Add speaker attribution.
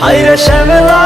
Speaker 1: Hayre şevela